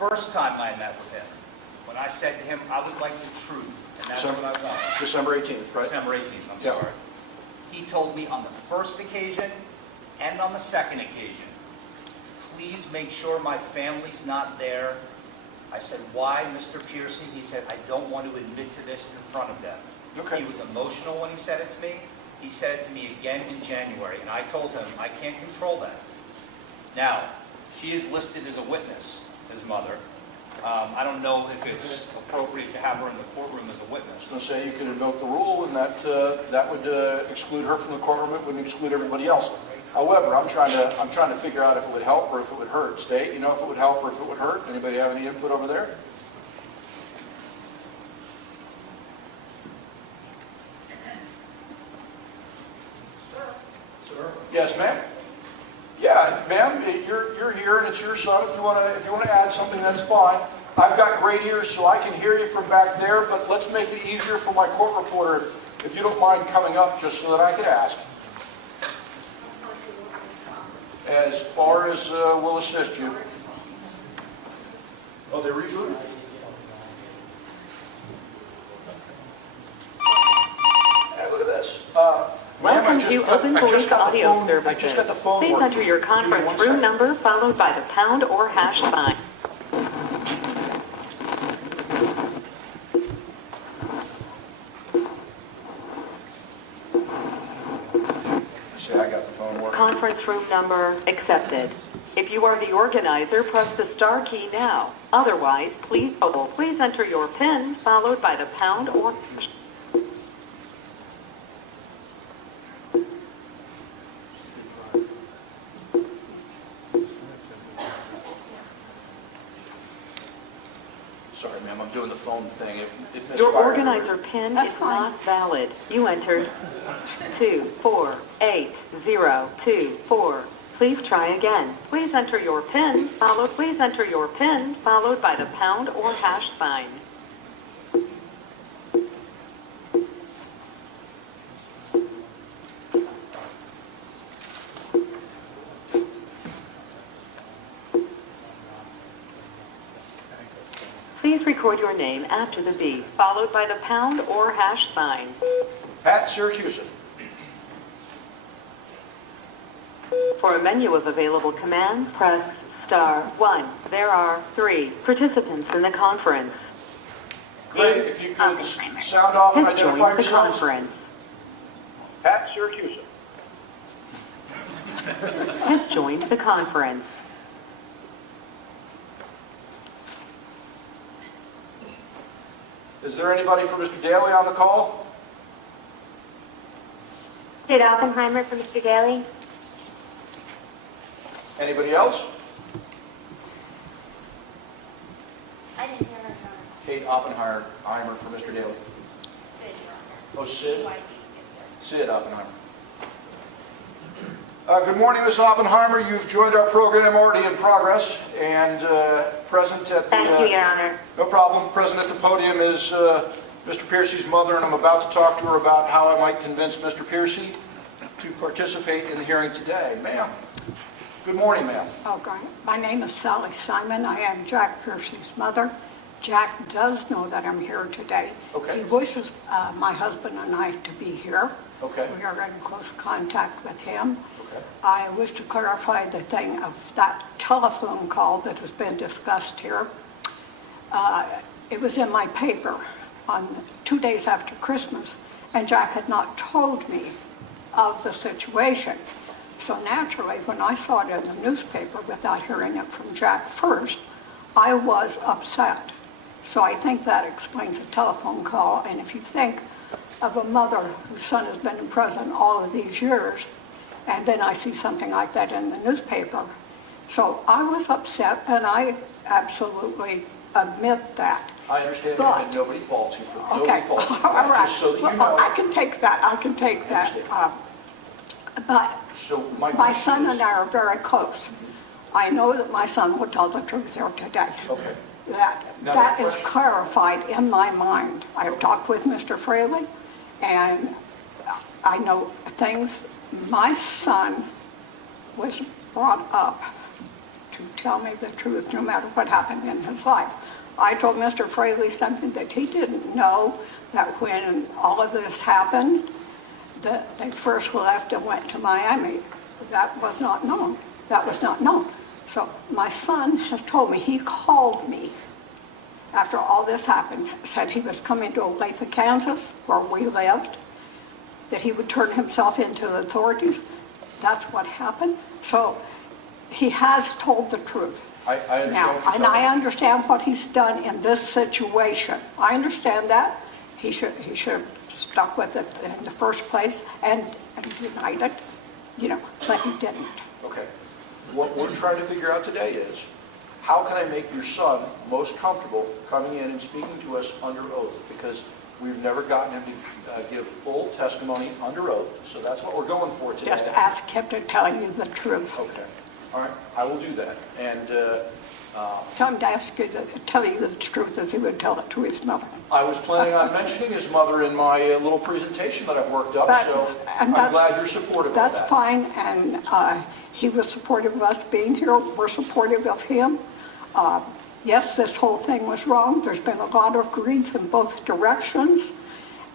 first time I met with him, when I said to him, I would like the truth, and that's what I want. December 18th, right? December 18th, I'm Yeah. sorry. He told me on the first occasion and on the second occasion, please make sure my family's not there. I said, why, Mr. Piercy? He said, I don't want to admit to this in front of them. Okay. He was emotional when he said it to me. He said it to me again in January, and I told him, I can't control that. Now, she is listed as a witness, his mother. I don't know if it's appropriate to have her in the courtroom as a witness. I was going to say you could invoke the rule, and that would exclude her from the courtroom. It wouldn't exclude everybody else. However, I'm trying to figure out if it would help or if it would hurt. State, you know, if it would help or if it would hurt. Anybody have any input over there? Sir. Yes, ma'am. Yeah, ma'am, you're here and it's your son. If you want to add something, that's fine. I've got great ears, so I can hear you from back there. But let's make it easier for my court reporter, if you don't mind coming up, just so that I could ask. As far as we'll assist you. Oh, they rebooted? Hey, look at this. Welcome to Open Voice Audio Services. I just got the phone Please working. enter your conference room number followed by the pound or hash sign. See, I got the phone working. Conference room number accepted. If you are the organizer, press the star key now. Otherwise, please enter your PIN followed by the pound or hash. Sorry, ma'am, I'm doing the phone thing. It Your misfired. organizer PIN is not valid. You entered 248024. Please try again. Please enter your PIN followed by the pound or hash sign. Please record your name after the beep, followed by the pound or hash sign. Pat Syracuse. For a menu of available commands, press star 1. There are 3 participants in the conference. Great, if you could sound off and Has identify joined the yourselves. conference. Pat Syracuse. Has joined the conference. Is there anybody for Mr. Dailey on the call? Kate Oppenheimer for Mr. Dailey. Anybody else? I didn't hear her. Kate Oppenheimer for Mr. Dailey. Oh, Sid? Sid Oppenheimer. Good morning, Ms. Oppenheimer. You've joined our program already in progress, and present at the... Thank you, Your Honor. No problem. Present at the podium is Mr. Piercy's mother, and I'm about to talk to her about how I might convince Mr. Piercy to participate in the hearing today. Ma'am. Good morning, ma'am. Okay. My name is Sally Simon. I am Jack Piercy's mother. Jack does know that I'm here today. Okay. He wishes my husband and I to be here. Okay. We are in close contact with him. Okay. I wish to clarify the thing of that telephone call that has been discussed here. It was in my paper on 2 days after Christmas, and Jack had not told me of the situation. So naturally, when I saw it in the newspaper without hearing it from Jack first, I was upset. So I think that explains the telephone call. And if you think of a mother whose son has been in prison all of these years, and then I see something like that in the newspaper. So I was upset, and I absolutely admit that. I understand But- that nobody faults you for Okay, nobody faults you for all that, right. just so that you Well, know. I can take that, I understand. But So my my question son is- and I are very close. I know that my son will tell the truth here today. Okay. That Now, is clarified in my mind. I have talked with Mr. Fraley, and I know things. My son was brought up to to tell me the truth no matter what happened in his life. I told Mr. Fraley something that he didn't know, that when all of this happened, that they first left and went to Miami. That was not known. That was not known. So my son has told me, he called me after all this happened, said he was coming to Olathe, Kansas, where we lived, that he would turn himself into the authorities. That's what happened. So he has told the truth. I understand Now, what you're and telling I me. understand what he's done in this situation. I understand that. He should have stuck with it in the first place and denied it, but he didn't. Okay. What we're trying to figure out today is, how can I make your son most comfortable coming in and speaking to us under oath? Because we've never gotten him to give full testimony under oath, so that's what we're going for today. Just ask him to tell you the truth. Okay. All right, I will do that. And Tell him to ask you to tell you the truth as he would tell it to his mother. I was planning on mentioning his mother in my little presentation that I've worked up, But- so and I'm that's- glad you're supportive of that. That's fine, and he was supportive of us being here. We're supportive of him. Yes, this whole thing was wrong. There's been a lot of grief in both directions.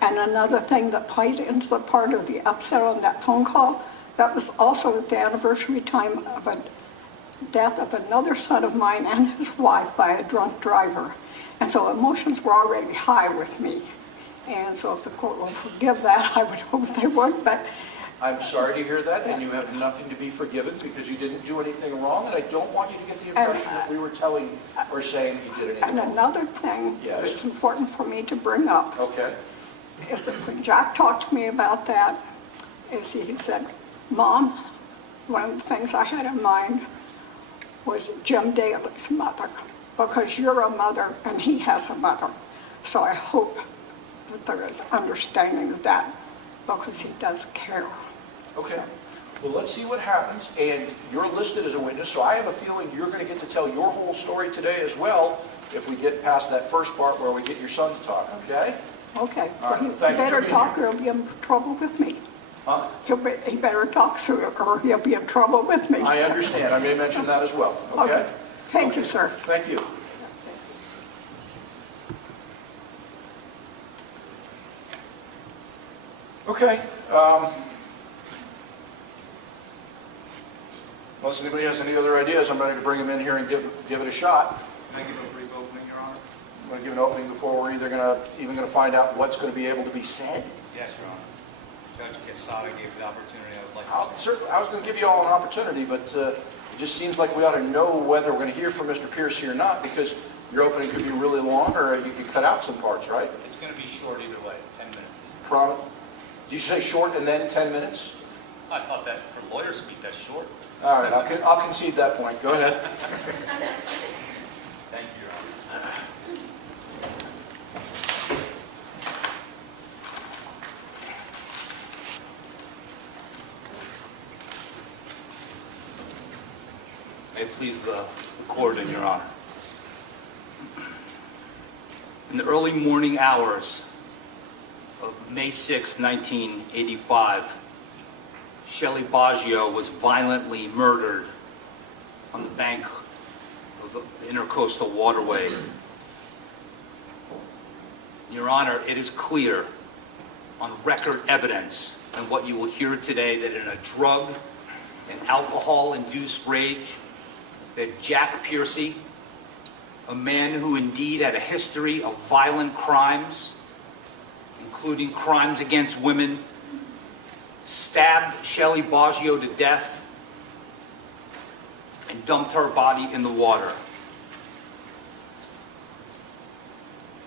And another thing that played into the part of the upset on that phone call, that was also the anniversary time of a death of another son of mine and his wife by a drunk driver. And so emotions were already high with me. And so if the court will forgive that, I would hope they would, but I'm sorry to hear that, and you have nothing to be forgiven because you didn't do anything wrong, and I don't want you to get the impression that we were telling or saying you did anything and wrong. another thing Yes. that's important for me to bring up Okay. is that when Jack talked to me about that, is he said, Mom, one of the things I had in mind was Jim Dailey's mother, because you're a mother and he has a mother. So I hope that there is understanding of that, because he does care. Okay. Well, let's see what happens, and you're listed as a witness, so I have a feeling you're going to get to tell your whole story today as well if we get past that first part where we get your son to talk, okay? Okay, All right, well, he thank you for better being talk here. or he'll be in trouble with me. Huh? He better talk sooner or he'll be in trouble with me. I understand. I may mention that as well, okay? Thank you, sir. Thank you. Okay. Unless anybody has any other ideas, I'm ready to bring him in here and give it a shot. Can I give a brief opening, Your Honor? I'm going to give an opening before we're even going to find out what's going to be able to be said. Yes, Your Honor. Judge Quesada gave the opportunity. I would like to say. Certainly, I was going to give you all an opportunity, but it just seems like we ought to know whether we're going to hear from Mr. Piercy or not, because your opening could be really long, or you could cut out some parts, right? It's going to be short either way, 10 minutes. Did you say short and then 10 minutes? I thought that for lawyer speak, that's short. All right, I'll concede that point. Go ahead. Thank you, Your Honor. May it please the court and Your Honor. In the early morning hours of May 6, 1985, Shelley Baggio was violently murdered on the bank of the Intercoastal Waterway. Your Honor, it is clear on record evidence and what you will hear today that in a drug and alcohol-induced rage, that Jack Piercy, a man who indeed had a history of violent crimes, including crimes against women, stabbed Shelley Baggio to death and dumped her body in the water.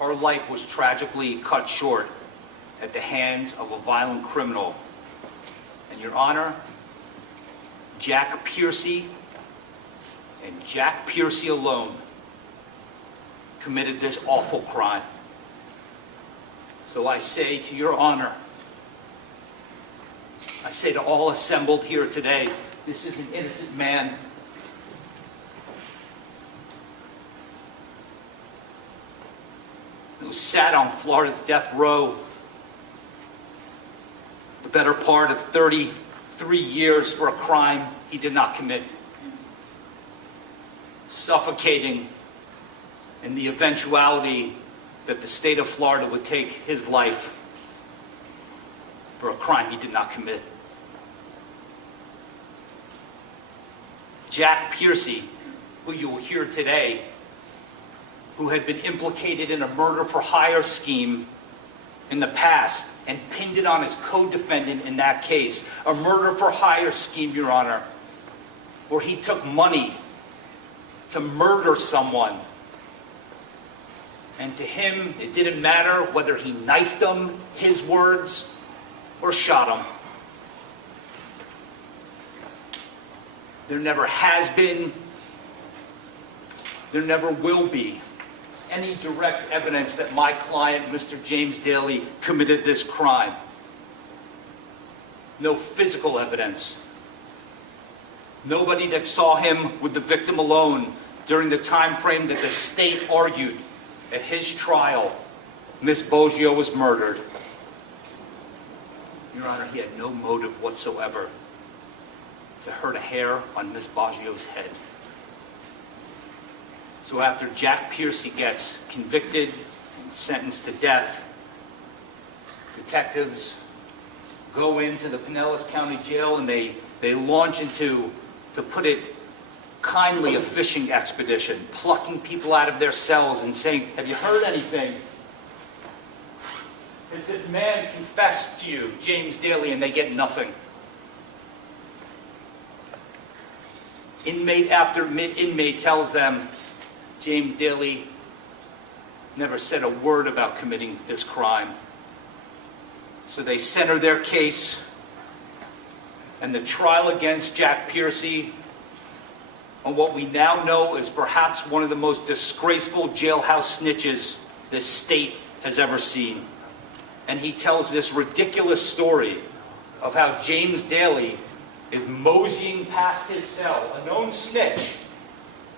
Her life was tragically cut short at the hands of a violent criminal. And Your Honor, Jack Piercy and Jack Piercy alone committed this awful crime. So I say to Your Honor, I say to all assembled here today, this is an innocent man who sat on Florida's death row the better part of 33 years for a crime he did not commit. suffocating in the eventuality that the state of Florida would take his life for a crime he did not commit. Jack Piercy, who you will hear today, who had been implicated in a murder-for-hire scheme in the past and pinned it on his co-defendant in that case. A murder-for-hire scheme, Your Honor, where he took money to murder someone. And to him, it didn't matter whether he knifed him, his words, or shot him. There never has been, there never will be any direct evidence that my client, Mr. James Dailey, committed this crime. No physical evidence. Nobody that saw him with the victim alone during the time frame that the state argued at his trial, Miss Boggio was murdered. Your Honor, he had no motive whatsoever to hurt a hair on Miss Boggio's head. So after Jack Piercy gets convicted and sentenced to death, detectives go into the Pinellas County Jail and they launch into, to put it kindly, a fishing expedition, plucking people out of their cells and saying, have you heard anything? Has this man confessed to you, James Dailey? And they get nothing. Inmate after inmate tells them, James Dailey never said a word about committing this crime. So they center their case, and the trial against Jack Piercy on what we now know is perhaps one of the most disgraceful jailhouse snitches this state has ever seen. And he tells this ridiculous story of how James Dailey is moseying past his cell, a known snitch,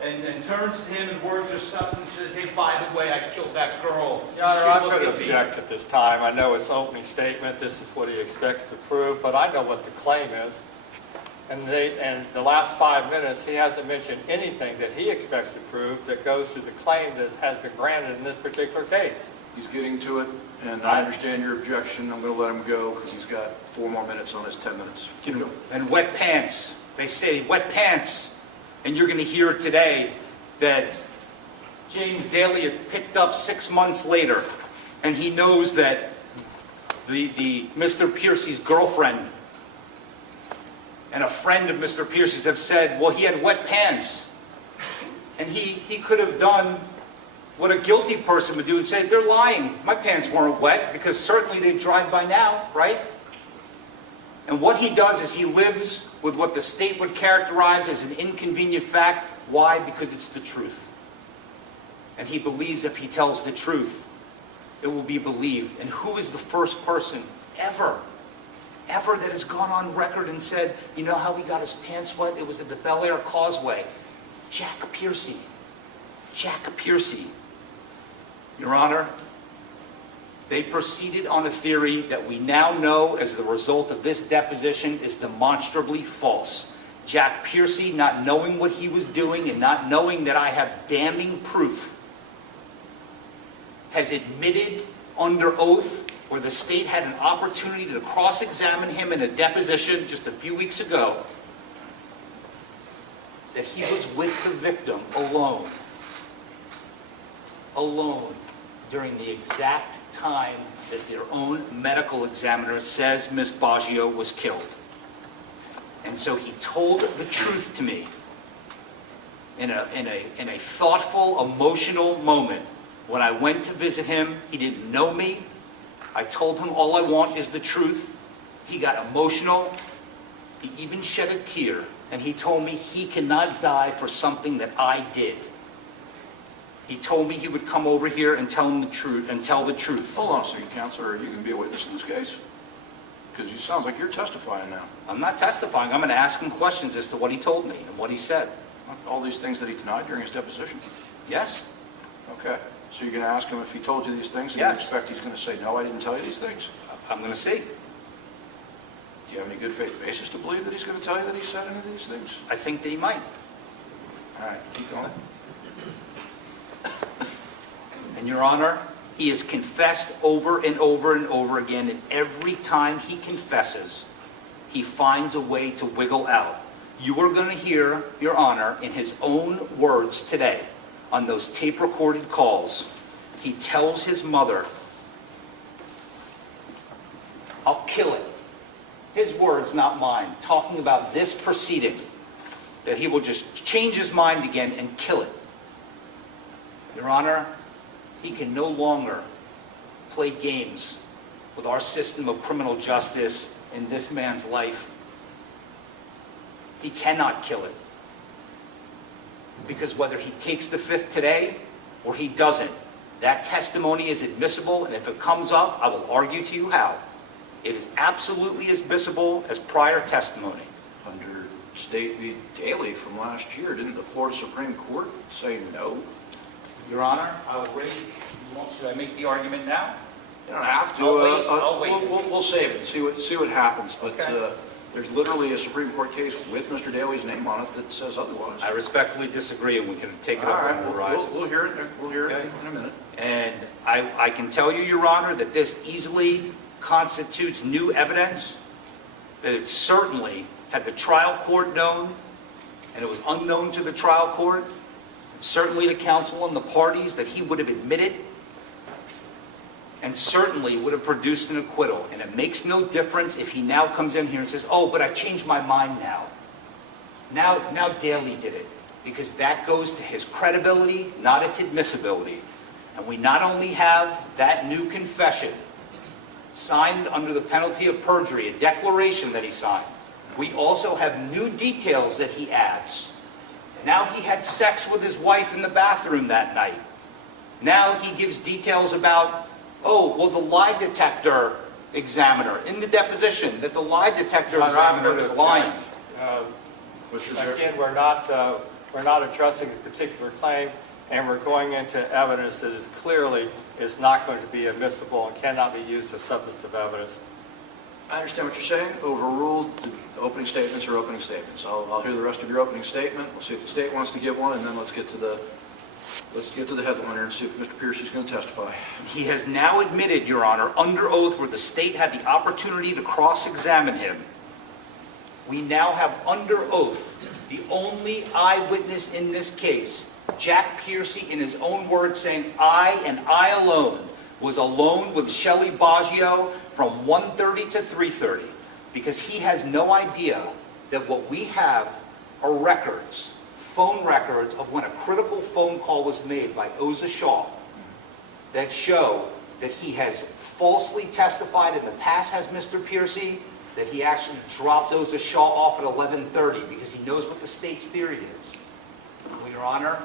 and turns to him in words or substance and says, hey, by the way, I killed that girl. Your Honor, I'm going to object at this time. I know it's opening statement. This is what he expects to prove, but I know what the claim is. And the last 5 minutes, he hasn't mentioned anything that he expects to prove that goes to the claim that has been granted in this particular case. He's getting to it, and I understand your objection. I'm going to let him go because he's got 4 more minutes on his 10 minutes. And wet pants. They say wet pants. And you're going to hear today that James Dailey is picked up 6 months later, and he knows that the Mr. Piercy's girlfriend and a friend of Mr. Piercy's have said, well, he had wet pants. And he could have done what a guilty person would do and say, they're lying. My pants weren't wet, because certainly they've dried by now, right? And what he does is he lives with what the state would characterize as an inconvenient fact. Why? Because it's the truth. And he believes if he tells the truth, it will be believed. And who is the first person ever that has gone on record and said, you know how he got his pants wet? It was at the Bel Air Causeway. Jack Piercy. Jack Piercy. Your Honor, they proceeded on a theory that we now know as the result of this deposition is demonstrably false. Jack Piercy, not knowing what he was doing and not knowing that I have damning proof, has admitted under oath, where the state had an opportunity to cross-examine him in a deposition just a few weeks ago, that he was with the victim alone, during the exact time that their own medical examiner says Ms. Boggio was killed. And so he told the truth to me in a thoughtful, emotional moment. When I went to visit him, he didn't know me. I told him all I want is the truth. He got emotional. He even shed a tear. And he told me he cannot die for something that I did. He told me he would come over here and tell him the truth, and tell the truth. Hold on a second, Counselor. You can be a witness in this case? Because it sounds like you're testifying now. I'm not testifying. I'm going to ask him questions as to what he told me and what he said. All these things that he denied during his deposition? Yes? Okay. So you're going to ask him if he told you these things, and Yes. you expect he's going to say, no, I didn't tell you these things? I'm going to see. Do you have any good faith basis to believe that he's going to tell you that he said any of these things? I think that he might. All right, keep going. And Your Honor, he has confessed over and over and over again, and every time he confesses, he finds a way to wiggle out. You are going to hear, Your Honor, in his own words today, on those tape-recorded calls, he tells his mother, "I'll kill it." His words, not mine, talking about this proceeding, that he will just change his mind again and kill it. Your Honor, he can no longer play games with our system of criminal justice in this man's life. He cannot kill it. Because whether he takes the fifth today or he doesn't, that testimony is admissible, and if it comes up, I will argue to you how. It is absolutely as admissible as prior testimony. Under State v. Dailey from last year, didn't the Florida Supreme Court say no? Your Honor, I will raise, should I make the argument now? You don't have to. I'll wait. We'll save it and see what happens. But Okay. there's literally a Supreme Court case with Mr. Dailey's name on it that says otherwise. I respectfully disagree, and we can take it All up right, when it arises. we'll hear it. We'll hear it Okay. in a minute. And I can tell you, Your Honor, that this easily constitutes new evidence, that it certainly, had the trial court known, and it was unknown to the trial court, certainly to counsel and the parties, that he would have admitted, and certainly would have produced an acquittal. And it makes no difference if he now comes in here and says, "Oh, but I changed my mind now." Now Dailey did it, because that goes to his credibility, not its admissibility. And we not only have that new confession signed under the penalty of perjury, a declaration that he signed, we also have new details that he adds. Now he had sex with his wife in the bathroom that night. Now he gives details about, the lie detector examiner in the deposition, that the lie detector examiner is lying. Again, we're not addressing a particular claim, and we're going into evidence that is clearly is not going to be admissible and cannot be used as substantive evidence. I understand what you're saying. Overruled. The opening statements are opening statements. I'll hear the rest of your opening statement. We'll see if the state wants to give one, and then let's get to the headliner and see if Mr. Pierce is going to testify. He has now admitted, Your Honor, under oath, where the state had the opportunity to cross-examine him. We now have under oath the only eyewitness in this case, Jack Piercy, in his own words, saying, "I and I alone was alone with Shelley Baggio from 1:30 to 3:30, because he has no idea that what we have are records, phone records of when a critical phone call was made by Oza Shaw that show that he has falsely testified in the past, has Mr. Piercy, that he actually dropped Oza Shaw off at 11:30 because he knows what the state's theory is. Well, Your Honor,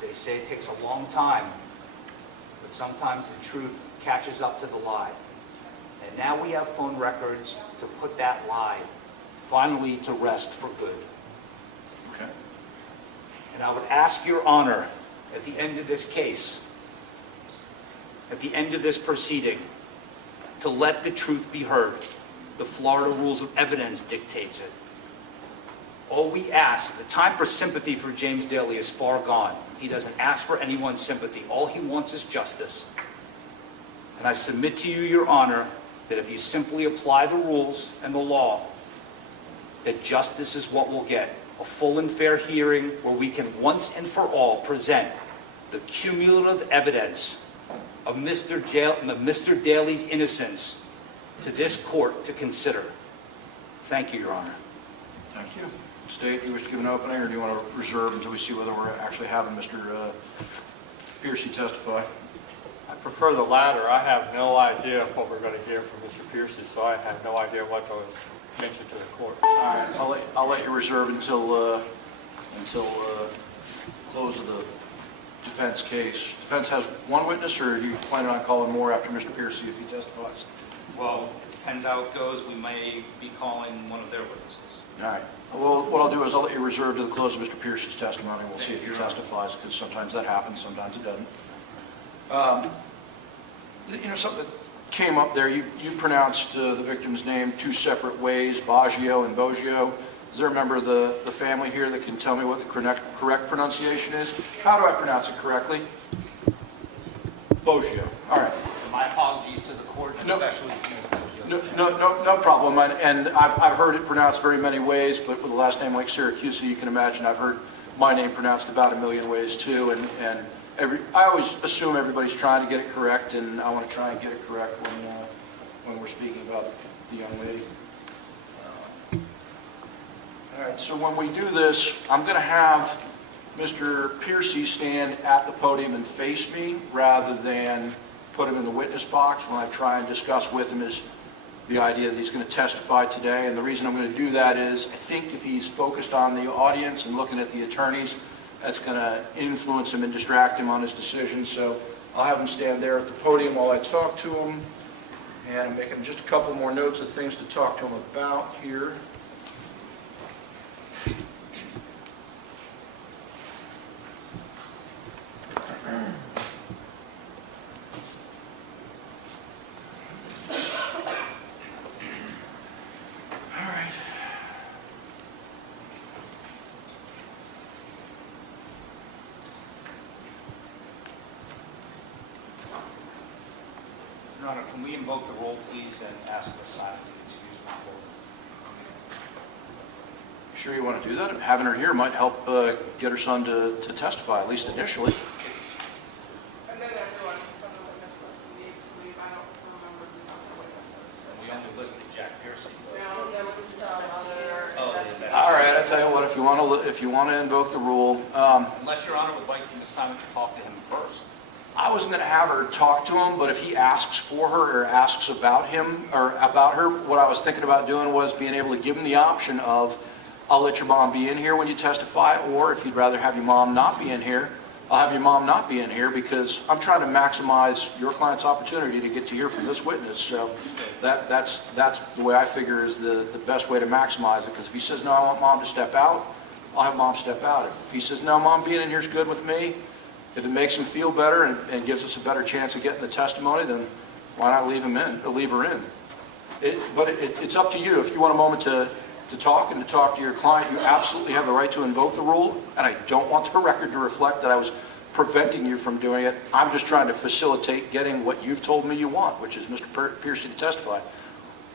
they say it takes a long time, but sometimes the truth catches up to the lie. And now we have phone records to put that lie finally to rest for good. Okay. And I would ask Your Honor, at the end of this case, at the end of this proceeding, to let the truth be heard. The Florida Rules of Evidence dictates it. All we ask, the time for sympathy for James Dailey is far gone. He doesn't ask for anyone's sympathy. All he wants is justice. And I submit to you, Your Honor, that if you simply apply the rules and the law, that justice is what we'll get. A full and fair hearing where we can once and for all present the cumulative evidence of Mr. Dailey's innocence to this court to consider. Thank you, Your Honor. Thank you. State, do you wish to give an opening, or do you want to reserve until we see whether we're actually having Mr. Piercy testify? I prefer the latter. I have no idea what we're going to hear from Mr. Piercy, so I have no idea what was mentioned to the court. All right, I'll let you reserve until close of the defense case. Defense has one witness, or are you planning on calling more after Mr. Piercy if he testifies? Well, it depends how it goes. We may be calling one of their witnesses. All right. Well, what I'll do is I'll let you reserve to the close of Mr. Piercy's testimony. We'll see if he Thank you. testifies, because sometimes that happens, sometimes it doesn't. Something that came up there, you pronounced the victim's name two separate ways, Baggio and Boggio. Is there a member of the family here that can tell me what the correct pronunciation is? How do I pronounce it correctly? Boggio. All right. My apologies to the court, No. especially Ms. Boggio. No problem. And I've heard it pronounced very many ways, but with a last name like Syracuse, you can imagine I've heard my name pronounced about a million ways too. And I always assume everybody's trying to get it correct, and I want to try and get it correct when we're speaking about the young lady. All right, so when we do this, I'm going to have Mr. Piercy stand at the podium and face me rather than put him in the witness box when I try and discuss with him is the idea that he's going to testify today. And the reason I'm going to do that is I think if he's focused on the audience and looking at the attorneys, that's going to influence him and distract him on his decision. So I'll have him stand there at the podium while I talk to him. And I'm making just a couple more notes of things to talk to him about here. Your Honor, can we invoke the roll, please, and ask the silent to excuse the court? Sure you want to do that? Having her here might help get her son to testify, at least initially. And then everyone from the witness list need to leave. I don't remember who's on the witness list. We only listed Jack Piercy. No, there was some other. Oh, yeah, All right, I tell you what, if you want to invoke the rule, Unless Your Honor would like Ms. Simon to talk to him first. I wasn't going to have her talk to him, but if he asks for her or asks about him or about her, what I was thinking about doing was being able to give him the option of, I'll let your mom be in here when you testify, or if you'd rather have your mom not be in here, I'll have your mom not be in here because I'm trying to maximize your client's opportunity to get to hear from this witness. So that's the way I figure is the best way to maximize it, because if he says, no, I want mom to step out, I'll have mom step out. If he says, no, mom being in here is good with me, if it makes him feel better and gives us a better chance of getting the testimony, then why not leave him in, or leave her in? But it's up to you. If you want a moment to talk and to talk to your client, you absolutely have the right to invoke the rule, and I don't want the record to reflect that I was preventing you from doing it. I'm just trying to facilitate getting what you've told me you want, which is Mr. Piercy to testify.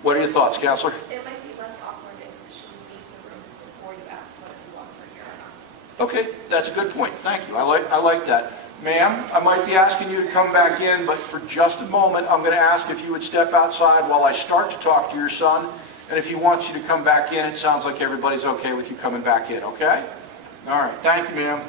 What are your thoughts, Counselor? It might be less awkward if she leaves the room before you ask whether he wants her here or not. Okay, that's a good point. Thank you. I like that. Ma'am, I might be asking you to come back in, but for just a moment, I'm going to ask if you would step outside while I start to talk to your son. And if he wants you to come back in, it sounds like everybody's okay with you coming back in, okay? All right. Thank you, ma'am.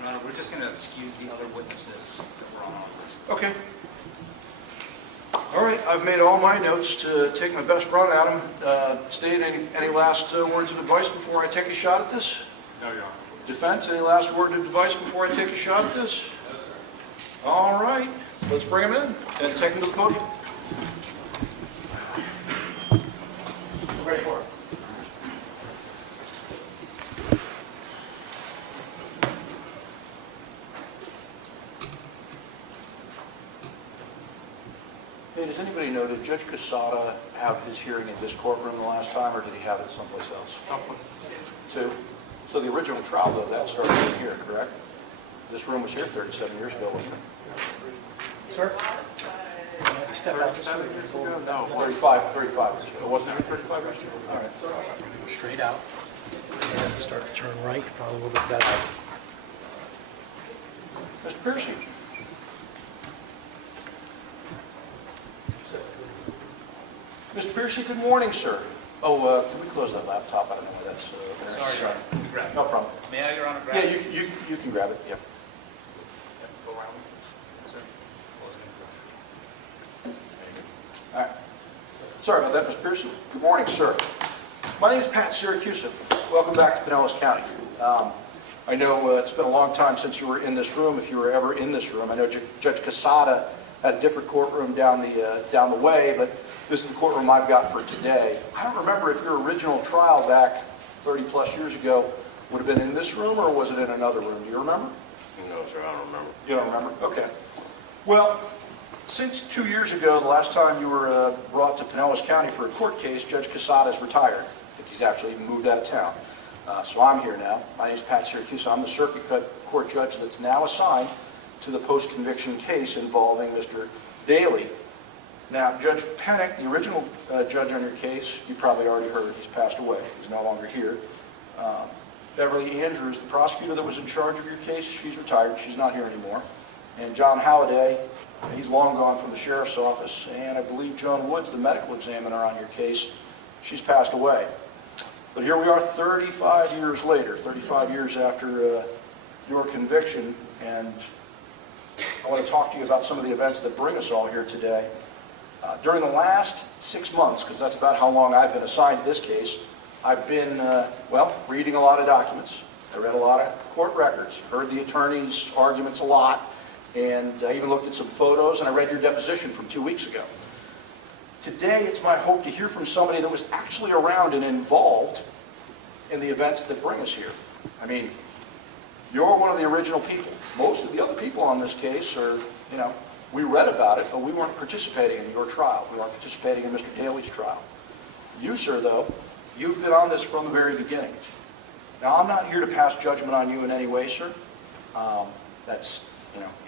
Your Honor, we're just going to excuse the other witnesses that were on our list. Okay. All right, I've made all my notes to take my best run at him. State, any last words of advice before I take a shot at this? No, Your Honor. Defense, any last word of advice before I take a shot at this? No, sir. All right, let's bring him in and take him to the podium. Ready for it. Hey, does anybody know, did Judge Casada have his hearing in this courtroom the last time, or did he have it someplace else? Someone. Two? So the original trial, though, that started in here, correct? This room was here 37 years ago, wasn't it? Sir? 37 years ago? No. 35 years ago. It wasn't here 35 years ago? All right. Go straight out and start to turn right, probably a little bit better. Mr. Piercy, Mr. Piercy, good morning, sir. Oh, can we close that laptop? I don't know why that's there. Sorry, Your Honor. You can grab it. No problem. May I, Your Honor, grab Yeah, it? you can grab it, yeah. Go around. Sir. Close it. All right. Sorry about that, Mr. Piercy. Good morning, sir. My name is Pat Syracuse. Welcome back to Pinellas County. I know it's been a long time since you were in this room, if you were ever in this room. I know Judge Quesada had a different courtroom down the way, but this is the courtroom I've got for today. I don't remember if your original trial back 30 plus years ago would have been in this room or was it in another room? Do you remember? No, sir, I don't remember. You don't remember? Okay. Well, since 2 years ago, the last time you were brought to Pinellas County for a court case, Judge Quesada's retired. I think he's actually even moved out of town. So I'm here now. My name is Pat Syracuse. I'm the circuit court judge that's now assigned to the post-conviction case involving Mr. Dailey. Now, Judge Pennick, the original judge on your case, you probably already heard, he's passed away. He's no longer here. Beverly Andrews, the prosecutor that was in charge of your case, she's retired. She's not here anymore. And John Halliday, he's long gone from the sheriff's office. And I believe Joan Woods, the medical examiner on your case, she's passed away. But here we are 35 years later, 35 years after your conviction, and I want to talk to you about some of the events that bring us all here today. During the last 6 months, because that's about how long I've been assigned to this case, I've been, reading a lot of documents. I read a lot of court records, heard the attorney's arguments a lot, and I even looked at some photos, and I read your deposition from 2 weeks ago. Today, it's my hope to hear from somebody that was actually around and involved in the events that bring us here. I mean, you're one of the original people. Most of the other people on this case are, we read about it, but we weren't participating in your trial. We weren't participating in Mr. Dailey's trial. You, sir, though, you've been on this from the very beginning. Now, I'm not here to pass judgment on you in any way, sir. That's,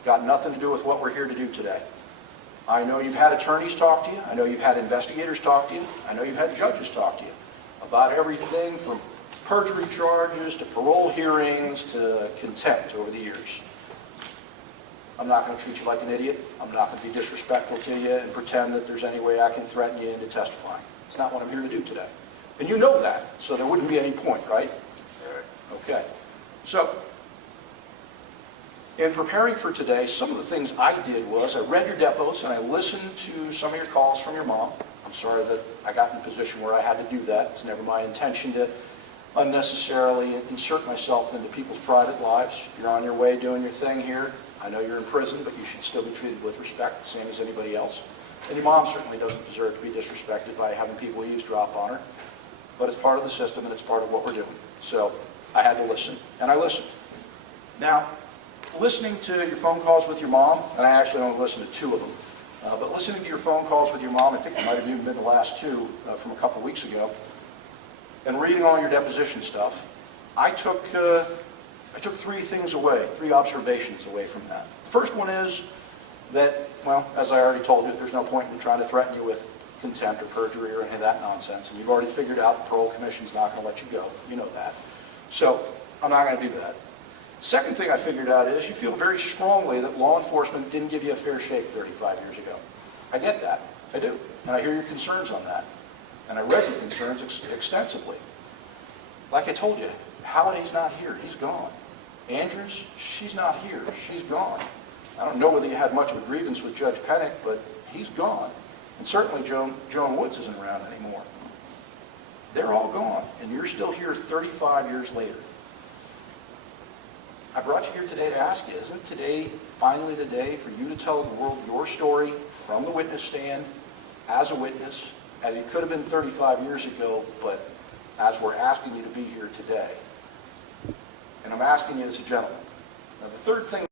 got nothing to do with what we're here to do today. I know you've had attorneys talk to you. I know you've had investigators talk to you. I know you've had judges talk to you about everything from perjury charges to parole hearings to contempt over the years. I'm not going to treat you like an idiot. I'm not going to be disrespectful to you and pretend that there's any way I can threaten you into testifying. It's not what I'm here to do today. And you know that, so there wouldn't be any point, right? Okay. So, in preparing for today, some of the things I did was I read your depots and I listened to some of your calls from your mom. I'm sorry that I got in a position where I had to do that. It's never my intention to unnecessarily insert myself into people's private lives. If you're on your way doing your thing here, I know you're in prison, but you should still be treated with respect, the same as anybody else. And your mom certainly doesn't deserve to be disrespected by having people eavesdrop on her. But it's part of the system and it's part of what we're doing. So I had to listen, and I listened. Now, listening to your phone calls with your mom, and I actually only listened to 2 of them, but listening to your phone calls with your mom, I think it might have even been the last 2 from a couple weeks ago, and reading all your deposition stuff, I took 3 things away, 3 observations away from that. The first one is that, well, as I already told you, there's no point in trying to threaten you with contempt or perjury or any of that nonsense, and you've already figured out the parole commission's not going to let you go. You know that. So I'm not going to do that. Second thing I figured out is you feel very strongly that law enforcement didn't give you a fair shake 35 years ago. I get that. I do. And I hear your concerns on that. And I read your concerns extensively. Like I told you, Halliday's not here. He's gone. Andrews, she's not here. She's gone. I don't know whether you had much of a grievance with Judge Pennick, but he's gone. And certainly Joan Woods isn't around anymore. They're all gone. And you're still here 35 years later. I brought you here today to ask you, isn't today finally the day for you to tell the world your story from the witness stand, as a witness, as you could have been 35 years ago, but as we're asking you to be here today? And I'm asking you as a gentleman. Now, the third thing